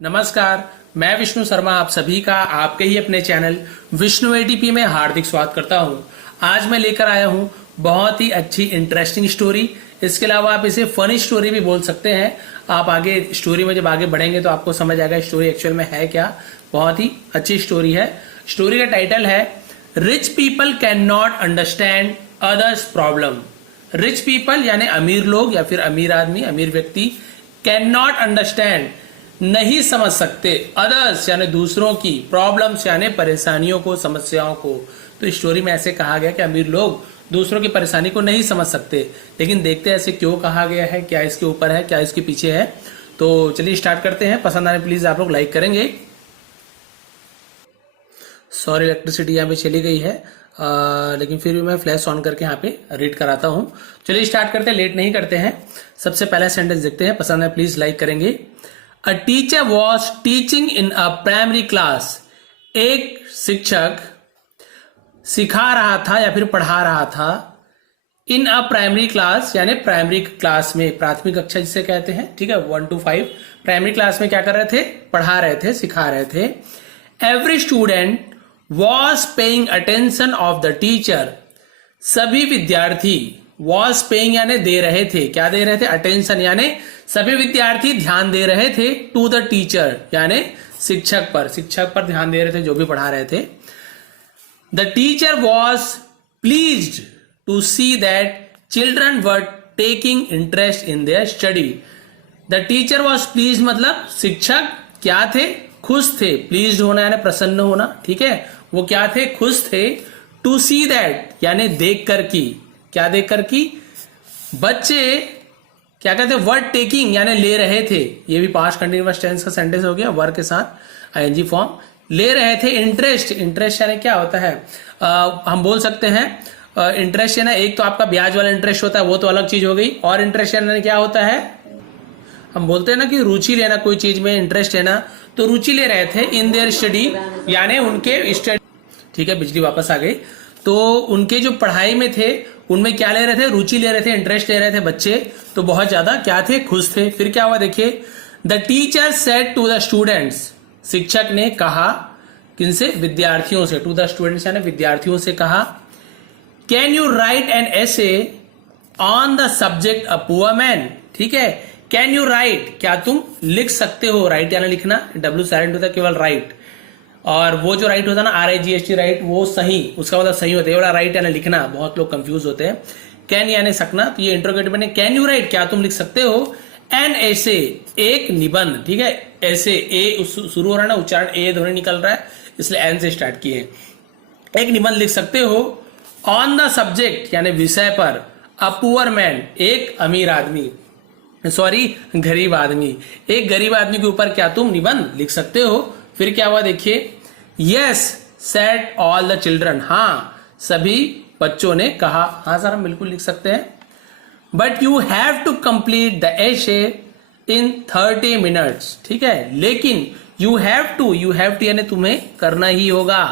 नमस्कार, मैं विष्णु शर्मा आप सभी का आपके ही अपने चैनल विष्णु एटीपी में हार्दिक स्वागत करता हूं। आज मैं लेकर आया हूं बहुत ही अच्छी इंटरेस्टिंग स्टोरी। इसके अलावा आप इसे फनी स्टोरी भी बोल सकते हैं। आप आगे स्टोरी में जब आगे बढ़ेंगे तो आपको समझ आएगा स्टोरी एक्चुअल में है क्या। बहुत ही अच्छी स्टोरी है। स्टोरी का टाइटल है rich people can not understand others problem. Rich people यानी अमीर लोग या फिर अमीर आदमी, अमीर व्यक्ति, कैन नॉट अंडरस्टैंड नहीं समझ सकते अदर्स यानी दूसरों की, प्रॉब्लम्स यानी परेशानियों को, समस्याओं को। तो स्टोरी में ऐसे कहा गया कि अमीर लोग दूसरों की परेशानी को नहीं समझ सकते। लेकिन देखते हैं ऐसे क्यों कहा गया है, क्या इसके ऊपर है, क्या इसके पीछे है। तो चलिए स्टार्ट करते हैं। पसंद आने प्लीज आप लोग लाइक करेंगे। सॉरी इलेक्ट्रिसिटी यहाँ पे चली गई है, लेकिन फिर भी मैं फ्लैश ऑन करके यहाँ पे रीड कराता हूँ। चलिए स्टार्ट करते हैं, लेट नहीं करते हैं। सबसे पहला सेंटेंस देखते हैं, पसंद है प्लीज लाइक करेंगे। A teacher was teaching in a primary class. एक शिक्षक सिखा रहा था या फिर पढ़ा रहा था इन अ प्राइमरी क्लास यानी प्राइमरी क्लास में, प्राथमिक कक्षा जिसे कहते हैं, ठीक है, 1 to 5 प्राइमरी क्लास में क्या कर रहे थे, पढ़ा रहे थे, सिखा रहे थे। Every student was paying attention of the teacher. सभी विद्यार्थी, वॉज पेइंग यानी दे रहे थे, क्या दे रहे थे, अटेंशन यानी सभी विद्यार्थी ध्यान दे रहे थे टू द टीचर यानी शिक्षक पर ध्यान दे रहे थे जो भी पढ़ा रहे थे। The teacher was pleased to see that children were taking interest in their study. The teacher was please मतलब शिक्षक क्या थे, खुश थे। प्लीज्ड होना यानी प्रसन्न होना, ठीक है, वो क्या थे, खुश थे। टू सी दैट यानी देख कर की, क्या देख कर की, बच्चे क्या कहते हैं, वर्ड टेकिंग यानी ले रहे थे। ये भी पास्ट कंटिन्यूअस टेंस का सेंटेंस हो गया, वर्ड के साथ आईएनजी फॉर्म। ले रहे थे। इंटरेस्ट, इंटरेस्ट यानी क्या होता है, हम बोल सकते हैं इंटरेस्ट यानी एक तो आपका ब्याज वाला इंटरेस्ट होता है, वो तो अलग चीज हो गई। और इंटरेस्ट यानी क्या होता है, हम बोलते हैं ना कि रुचि लेना, कोई चीज में इंटरेस्ट लेना। तो रुचि ले रहे थे इन देयर स्टडी यानी उनके स्टडी, ठीक है, बिजली वापस आ गई। तो उनके जो पढ़ाई में थे उनमें क्या ले रहे थे, रुचि ले रहे थे, इंटरेस्ट ले रहे थे बच्चे। तो बहुत ज्यादा क्या थे, खुश थे। फिर क्या हुआ देखिए, the teacher said to the students. शिक्षक ने कहा किनसे, विद्यार्थियों से। टू द स्टूडेंट्स यानी विद्यार्थियों से कहा, can you right an essay on the subject a poor man. ठीक है, कैन यू राइट, क्या तुम लिख सकते हो, राइट यानी लिखना, डब्ल्यू साइलेंट होता है, केवल राइट। और वो जो राइट होता है ना, RIGHT राइट, वो सही, उसका मतलब सही होता है। ये राइट यानी लिखना, बहुत लोग कंफ्यूज होते हैं। कैन यानी सकना, तो ये इंट्रोगेटिव में कैन यू राइट, क्या तुम लिख सकते हो, एन ऐसे, एक निबंध, ठीक है, ऐसे ए शुरू हो रहा है ना, उच्चारण ए ध्वनि निकल रहा है, इसलिए एन से स्टार्ट किए। एक निबंध लिख सकते हो ऑन द सब्जेक्ट यानी विषय पर, अ पुअर मैन एक अमीर आदमी, सॉरी गरीब आदमी, एक गरीब आदमी के ऊपर क्या तुम निबंध लिख सकते हो। फिर क्या हुआ देखिए, yes said all the children, हाँ सभी बच्चों ने कहा। हाँ सर हम बिल्कुल लिख सकते हैं। But you have to complete the essay in 30 minutes, ठीक है, लेकिन यू हैव टू यानी तुम्हें करना ही होगा,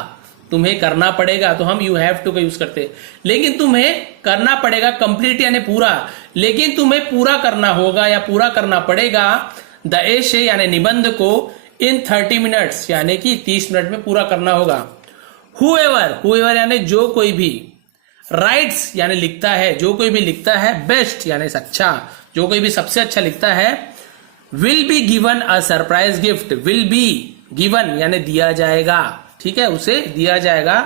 तुम्हें करना पड़ेगा। तो हम यू हैव टू का यूज करते हैं, लेकिन तुम्हें करना पड़ेगा, कंप्लीट यानी पूरा, लेकिन तुम्हें पूरा करना होगा या पूरा करना पड़ेगा द एसे यानी निबंध को इन 30 मिनट्स यानी कि 30 मिनट में पूरा करना होगा। हुएवर यानी जो कोई भी, राइट्स यानी लिखता है, जो कोई भी लिखता है, बेस्ट यानी अच्छा, जो कोई भी सबसे अच्छा लिखता है, will be given a surprise gift, will be given यानी दिया जाएगा, ठीक है, उसे दिया जाएगा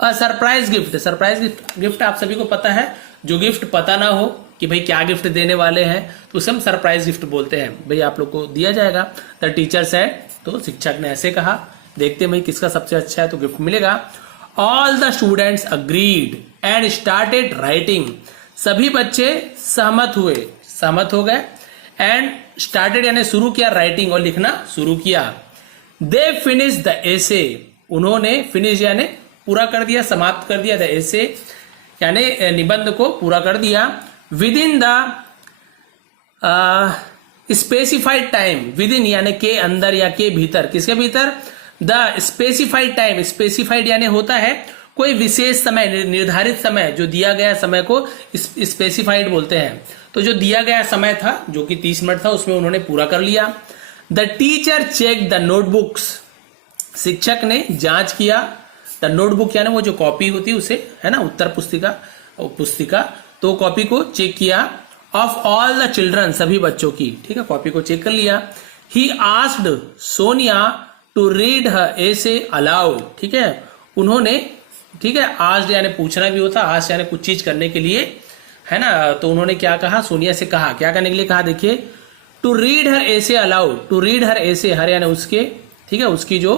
a surprise gift. Surprise gift आप सभी को पता है, जो गिफ्ट पता ना हो कि भाई क्या गिफ्ट देने वाले हैं तो उसे हम सरप्राइज गिफ्ट बोलते हैं। भाई आप लोग को दिया जाएगा। द टीचर सेड, तो शिक्षक ने ऐसे कहा, देखते हैं भाई किसका सबसे अच्छा है तो गिफ्ट मिलेगा। All the students agreed and started writing. सभी बच्चे सहमत हो गए एंड स्टार्टेड यानी शुरू किया, राइटिंग और लिखना शुरू किया। दे फिनिश द एसे, उन्होंने फिनिश यानी पूरा कर दिया, समाप्त कर दिया, द एसे यानी निबंध को पूरा कर दिया। With in the specified time, with in यानी के अंदर या के भीतर, किसके भीतर, द स्पेसिफाइड टाइम, स्पेसिफाइड यानी होता है कोई विशेष समय, निर्धारित समय, जो दिया गया समय को स्पेसिफाइड बोलते हैं। तो जो दिया गया समय था जो कि 30 मिनट था, उसमें उन्होंने पूरा कर लिया। The teacher check the notebooks, शिक्षक ने जांच किया, द नोटबुक यानी वो जो कॉपी होती है उसे, है ना, उत्तर पुस्तिका, तो कॉपी को चेक किया, ऑफ ऑल द चिल्ड्रन, सभी बच्चों की, ठीक है, कॉपी को चेक कर लिया। He asked Sonia to read her essay aloud, ठीक है, उन्होंने, ठीक है, आस्क्ड यानी पूछना भी होता, आस्क्ड यानी कुछ चीज करने के लिए, है ना, तो उन्होंने क्या कहा, सोनिया से कहा, क्या करने के लिए कहा, देखिए, to read her essay aloud, to read her essay, her यानी उसके, ठीक है, उसकी जो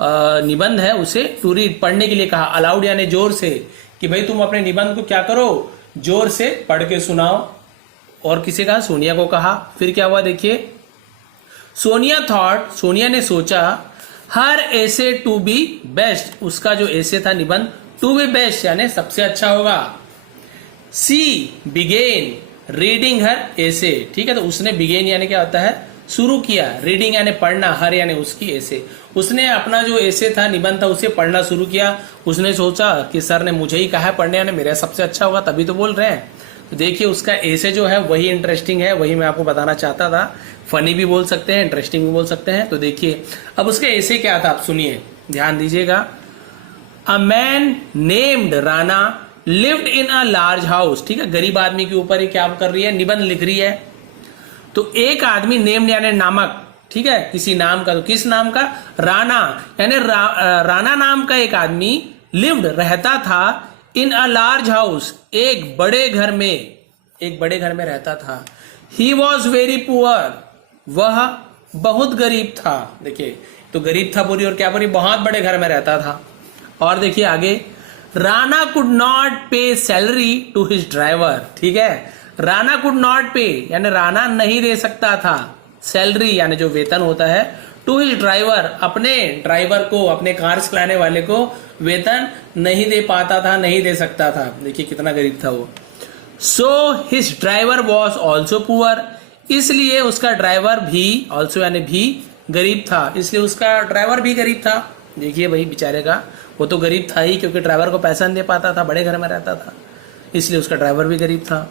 निबंध है उसे टू रीड, पढ़ने के लिए कहा, अलाउड यानी जोर से, कि भाई तुम अपने निबंध को क्या करो, जोर से पढ़ के सुनाओ। और किसे कहा, सोनिया को कहा। फिर क्या हुआ देखिए, सोनिया थॉट, सोनिया ने सोचा, हर एसे टू बी बेस्ट, उसका जो एसे था निबंध, टू बी बेस्ट यानी सबसे अच्छा होगा। सी बिगेन रीडिंग हर एसे, ठीक है, तो उसने बिगेन यानी क्या होता है, शुरू किया, रीडिंग यानी पढ़ना, हर यानी उसकी एसे, उसने अपना जो एसे था, निबंध था, उसे पढ़ना शुरू किया। उसने सोचा कि सर ने मुझे ही कहा है पढ़ने, यानी मेरा सबसे अच्छा होगा, तभी तो बोल रहे हैं। तो देखिए उसका एसे जो है वही इंटरेस्टिंग है, वही मैं आपको बताना चाहता था। फनी भी बोल सकते हैं, इंटरेस्टिंग भी बोल सकते हैं। तो देखिए अब उसका एसे क्या था, आप सुनिए, ध्यान दीजिएगा। A man named Rana lived in a large house, ठीक है, गरीब आदमी के ऊपर ही क्या कर रही है, निबंध लिख रही है। तो एक आदमी, नेम्ड यानी नामक, ठीक है, किसी नाम का, तो किस नाम का, राणा, यानी राणा नाम का एक आदमी लिव्ड रहता था, इन अ लार्ज हाउस, एक बड़े घर में रहता था। ही वॉज वेरी पुअर, वह बहुत गरीब था। देखिए तो गरीब था पूरी, और क्या पूरी, बहुत बड़े घर में रहता था। और देखिए आगे, राणा कुड नॉट पे सैलरी टू हिज ड्राइवर, ठीक है, राणा कुड नॉट पे यानी राणा नहीं दे सकता था, सैलरी यानी जो वेतन होता है, टू हिज ड्राइवर, अपने ड्राइवर को, अपने कार चलाने वाले को वेतन नहीं दे पाता था, नहीं दे सकता था। देखिए कितना गरीब था वो। So his driver was also poor, इसलिए उसका ड्राइवर भी, ऑल्सो यानी भी, गरीब था, इसलिए उसका ड्राइवर भी गरीब था। देखिए भाई बेचारे का, वो तो गरीब था ही, क्योंकि ड्राइवर को पैसा नहीं दे पाता था, बड़े घर में रहता था, इसलिए उसका ड्राइवर भी गरीब था।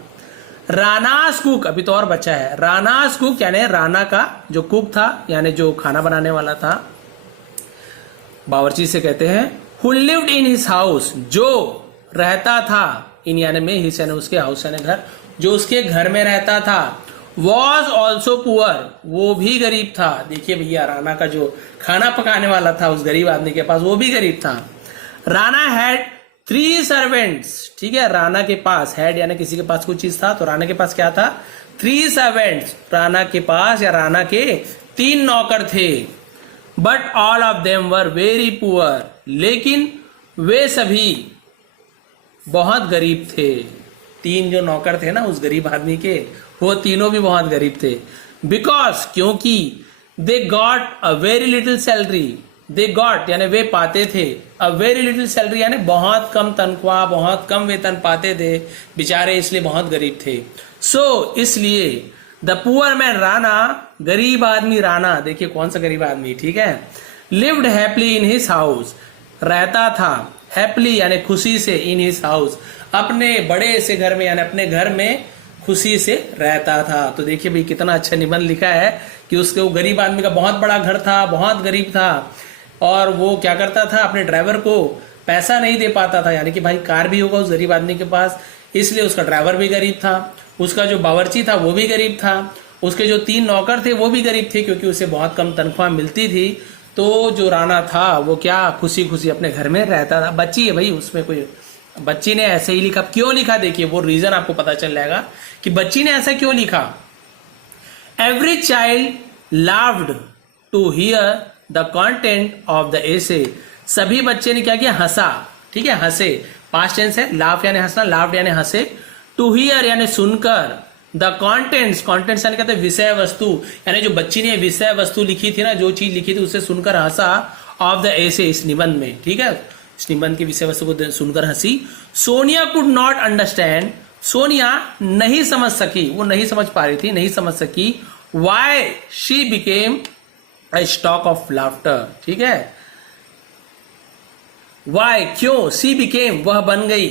रानास कुक, अभी तो और बचा है, रानास कुक यानी राणा का जो कुक था, यानी जो खाना बनाने वाला था, बावर्ची से कहते हैं, who lived in his house, जो रहता था, इन यानी में, हिज यानी उसके, हाउस यानी घर, जो उसके घर में रहता था, वॉज ऑल्सो पुअर, वो भी गरीब था। देखिए भैया, राणा का जो खाना पकाने वाला था उस गरीब आदमी के पास, वो भी गरीब था। राणा हैड 3 सर्वेंट्स, ठीक है, राणा के पास, हैड यानी किसी के पास कुछ चीज था, तो राणा के पास क्या था, 3 सर्वेंट्स, राणा के पास या राणा के 3 नौकर थे। But all of them were very poor, लेकिन वे सभी बहुत गरीब थे। 3 जो नौकर थे ना उस गरीब आदमी के, वो तीनों भी बहुत गरीब थे। बिकॉज, क्योंकि, they got a very little salary, they got यानी वे पाते थे, अ वेरी लिटिल सैलरी यानी बहुत कम तनख्वाह, बहुत कम वेतन पाते थे बेचारे, इसलिए बहुत गरीब थे। सो इसलिए द पुअर मैन राणा, गरीब आदमी राणा, देखिए कौन सा गरीब आदमी, ठीक है, lived happily in his house, रहता था, हैप्पीली यानी खुशी से, इन हिज हाउस, अपने बड़े से घर में, यानी अपने घर में खुशी से रहता था। तो देखिए भाई कितना अच्छा निबंध लिखा है कि उसके, वो गरीब आदमी का बहुत बड़ा घर था, बहुत गरीब था, और वो क्या करता था, अपने ड्राइवर को पैसा नहीं दे पाता था, यानी कि भाई कार भी होगा उस गरीब आदमी के पास, इसलिए उसका ड्राइवर भी गरीब था, उसका जो बावर्ची था वो भी गरीब था, उसके जो 3 नौकर थे वो भी गरीब थे, क्योंकि उसे बहुत कम तनख्वाह मिलती थी। तो जो राणा था वो क्या, खुशी खुशी अपने घर में रहता था। बच्ची है भाई, उसमें कोई, बच्ची ने ऐसे ही लिखा, क्यों लिखा देखिए वो रीजन आपको पता चल जाएगा कि बच्ची ने ऐसा क्यों लिखा। Every child loved to hear the content of the essay, सभी बच्चे ने क्या किया, हंसा, ठीक है, हंसे, पास्ट टेंस है, लाफ यानी हंसना, लाफ्ड यानी हंसे, टू हियर यानी सुनकर, द कॉन्टेंट्स, कॉन्टेंट्स यानी कहते हैं विषय वस्तु, यानी जो बच्ची ने विषय वस्तु लिखी थी ना, जो चीज लिखी थी उसे सुनकर हंसा, ऑफ द एसे, इस निबंध में, ठीक है, इस निबंध की विषय वस्तु को सुनकर हंसी। Sonia could not understand, Sonia नहीं समझ सकी, वो नहीं समझ पा रही थी, नहीं समझ सकी, why she became a stock of laughter, ठीक है, वाई क्यों, सी बिकेम वह बन गई,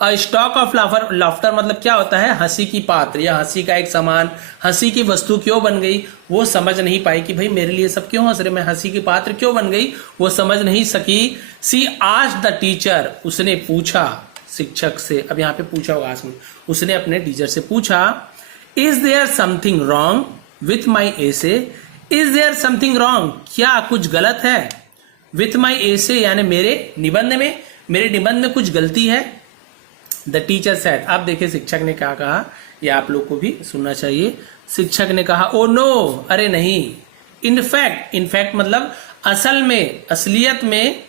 अ स्टॉक ऑफ लाफ्टर मतलब क्या होता है, हंसी की पात्र या हंसी का एक सामान, हंसी की वस्तु क्यों बन गई, वो समझ नहीं पाई कि भाई मेरे लिए सब क्यों हंस रहे, मैं हंसी की पात्र क्यों बन गई, वो समझ नहीं सकी। सी आस्क्ड द टीचर, उसने पूछा शिक्षक से। अब यहाँ पे पूछा होगा आस्क, उसने अपने टीचर से पूछा, is there something wrong with my essay, is there something wrong, क्या कुछ गलत है, विथ माई एसे यानी मेरे निबंध में, मेरे निबंध में कुछ गलती है। द टीचर सेड, अब देखिए शिक्षक ने क्या कहा, ये आप लोग को भी सुनना चाहिए। शिक्षक ने कहा, ओ नो, अरे नहीं, इनफैक्ट, इनफैक्ट मतलब असल में, असलियत में,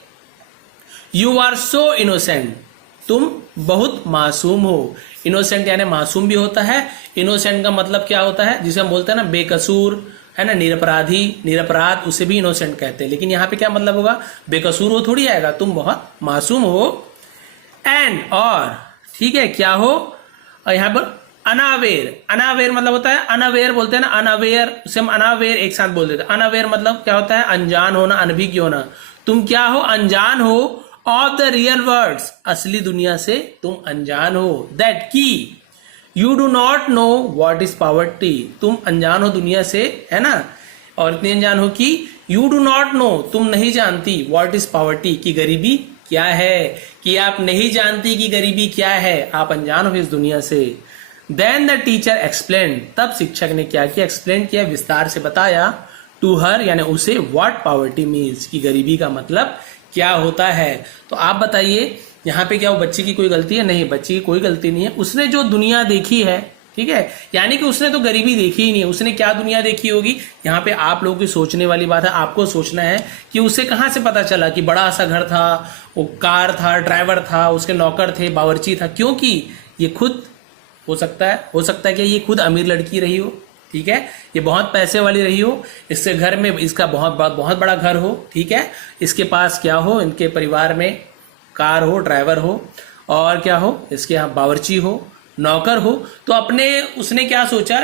यू आर सो इनोसेंट, तुम बहुत मासूम हो। इनोसेंट यानी मासूम भी होता है, इनोसेंट का मतलब क्या होता है, जिसे हम बोलते हैं ना बेकसूर, है ना, निरपराधी, निरपराध, उसे भी इनोसेंट कहते हैं। लेकिन यहाँ पे क्या मतलब होगा, बेकसूर हो थोड़ी आएगा, तुम बहुत मासूम हो। एंड और, ठीक है, क्या हो, और यहाँ पर अनावेयर, अनावेयर मतलब होता है, अनअवेयर बोलते हैं ना, अनअवेयर, उसे हम अनअवेयर एक साथ बोल देते हैं। अनअवेयर मतलब क्या होता है, अनजान होना, अनभिज्ञ होना। तुम क्या हो, अनजान हो, ऑफ द रियल वर्ड्स, असली दुनिया से तुम अनजान हो। दैट की you do not know what is poverty, तुम अनजान हो दुनिया से, है ना, और इतने अनजान हो कि यू डू नॉट नो, तुम नहीं जानती, व्हाट इज पॉवर्टी, की गरीबी क्या है, कि आप नहीं जानती कि गरीबी क्या है, आप अनजान हो इस दुनिया से। देन द टीचर एक्सप्लेन, तब शिक्षक ने क्या किया, एक्सप्लेन किया, विस्तार से बताया, टू हर यानी उसे, व्हाट पॉवर्टी मीन्स, की गरीबी का मतलब क्या होता है। तो आप बताइए यहाँ पे क्या वो बच्ची की कोई गलती है, नहीं, बच्ची की कोई गलती नहीं है, उसने जो दुनिया देखी है, ठीक है, यानी कि उसने तो गरीबी देखी ही नहीं है, उसने क्या दुनिया देखी होगी। यहाँ पे आप लोगों की सोचने वाली बात है, आपको सोचना है कि उसे कहाँ से पता चला कि बड़ा सा घर था, वो कार था, ड्राइवर था, उसके नौकर थे, बावर्ची था, क्योंकि ये खुद हो सकता है कि ये खुद अमीर लड़की रही हो, ठीक है, ये बहुत पैसे वाली रही हो, इसके घर में इसका बहुत बड़ा घर हो, ठीक है, इसके पास क्या हो, इनके परिवार में कार हो, ड्राइवर हो, और क्या हो, इसके यहाँ बावर्ची हो, नौकर हो। तो अपने उसने क्या सोचा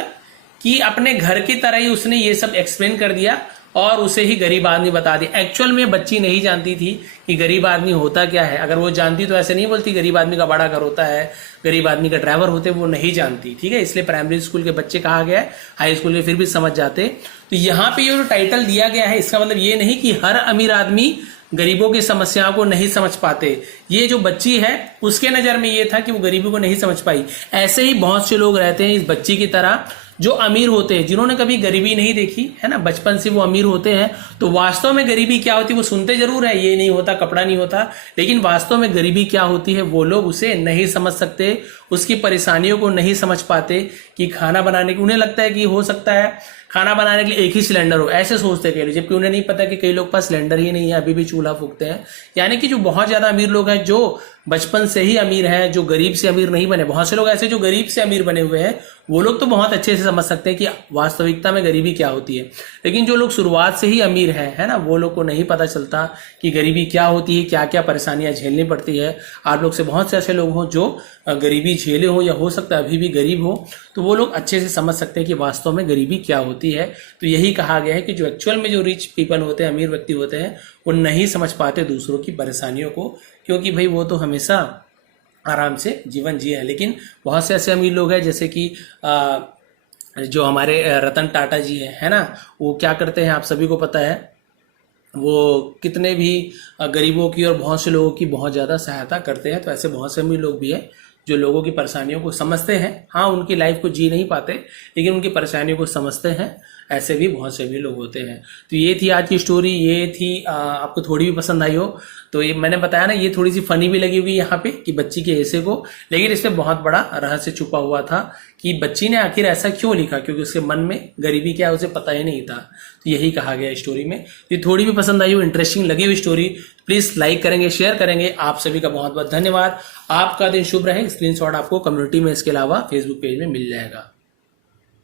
कि अपने घर की तरह ही उसने ये सब एक्सप्लेन कर दिया और उसे ही गरीब आदमी बता दिया। एक्चुअल में बच्ची नहीं जानती थी कि गरीब आदमी होता क्या है, अगर वो जानती तो ऐसे नहीं बोलती गरीब आदमी का बड़ा घर होता है, गरीब आदमी का ड्राइवर होते, वो नहीं जानती, ठीक है, इसलिए प्राइमरी स्कूल के बच्चे कहा गया है, हाई स्कूल के फिर भी समझ जाते। तो यहाँ पे ये जो टाइटल दिया गया है, इसका मतलब ये नहीं कि हर अमीर आदमी गरीबों की समस्याओं को नहीं समझ पाते। ये जो बच्ची है उसके नजर में ये था कि वो गरीबों को नहीं समझ पाई। ऐसे ही बहुत से लोग रहते हैं इस बच्ची की तरह जो अमीर होते हैं, जिन्होंने कभी गरीबी नहीं देखी है ना, बचपन से वो अमीर होते हैं, तो वास्तव में गरीबी क्या होती है वो सुनते जरूर है, ये नहीं होता, कपड़ा नहीं होता, लेकिन वास्तव में गरीबी क्या होती है वो लोग उसे नहीं समझ सकते, उसकी परेशानियों को नहीं समझ पाते। कि खाना बनाने की उन्हें लगता है कि हो सकता है खाना बनाने के लिए एक ही सिलेंडर हो, ऐसे सोचते हैं कई लोग, जबकि उन्हें नहीं पता कि कई लोग पास सिलेंडर ही नहीं है, अभी भी चूल्हा फूकते हैं। यानी कि जो बहुत ज्यादा अमीर लोग हैं, जो बचपन से ही अमीर हैं, जो गरीब से अमीर नहीं बने, बहुत से लोग ऐसे जो गरीब से अमीर बने हुए हैं, वो लोग तो बहुत अच्छे से समझ सकते हैं कि वास्तविकता में गरीबी क्या होती है। लेकिन जो लोग शुरुआत से ही अमीर हैं, है ना, वो लोग को नहीं पता चलता कि गरीबी क्या होती है, क्या क्या परेशानियां झेलनी पड़ती है। आप लोग से बहुत से ऐसे लोग हों जो गरीबी झेले हो या हो सकता है अभी भी गरीब हो, तो वो लोग अच्छे से समझ सकते हैं कि वास्तव में गरीबी क्या होती है। तो यही कहा गया है कि जो एक्चुअल में जो रिच पीपल होते हैं, अमीर व्यक्ति होते हैं, वो नहीं समझ पाते दूसरों की परेशानियों को, क्योंकि भाई वो तो हमेशा आराम से जीवन जिए हैं। लेकिन बहुत से ऐसे अमीर लोग हैं जैसे कि जो हमारे रतन टाटा जी है ना, वो क्या करते हैं आप सभी को पता है, वो कितने भी गरीबों की और बहुत से लोगों की बहुत ज़्यादा सहायता करते हैं। तो ऐसे बहुत से अमीर लोग भी हैं जो लोगों की परेशानियों को समझते हैं। हाँ, उनकी लाइफ को जी नहीं पाते, लेकिन उनकी परेशानियों को समझते हैं। ऐसे भी बहुत से भी लोग होते हैं। तो ये थी आज की स्टोरी, ये थी आपको थोड़ी भी पसंद आई हो तो ये मैंने बताया ना, ये थोड़ी सी फनी भी लगी हुई यहाँ पे कि बच्ची के ऐसे को, लेकिन इसमें बहुत बड़ा रहस्य छुपा हुआ था कि बच्ची ने आखिर ऐसा क्यों लिखा, क्योंकि उसके मन में गरीबी क्या है उसे पता ही नहीं था। तो यही कहा गया स्टोरी में। ये थोड़ी भी पसंद आई हो, इंटरेस्टिंग लगी हुई स्टोरी, प्लीज लाइक करेंगे, शेयर करेंगे। आप सभी का बहुत बहुत धन्यवाद। आपका दिन शुभ रहे। स्क्रीनशॉट आपको कम्युनिटी में इसके अलावा फेसबुक पेज में मिल जाएगा।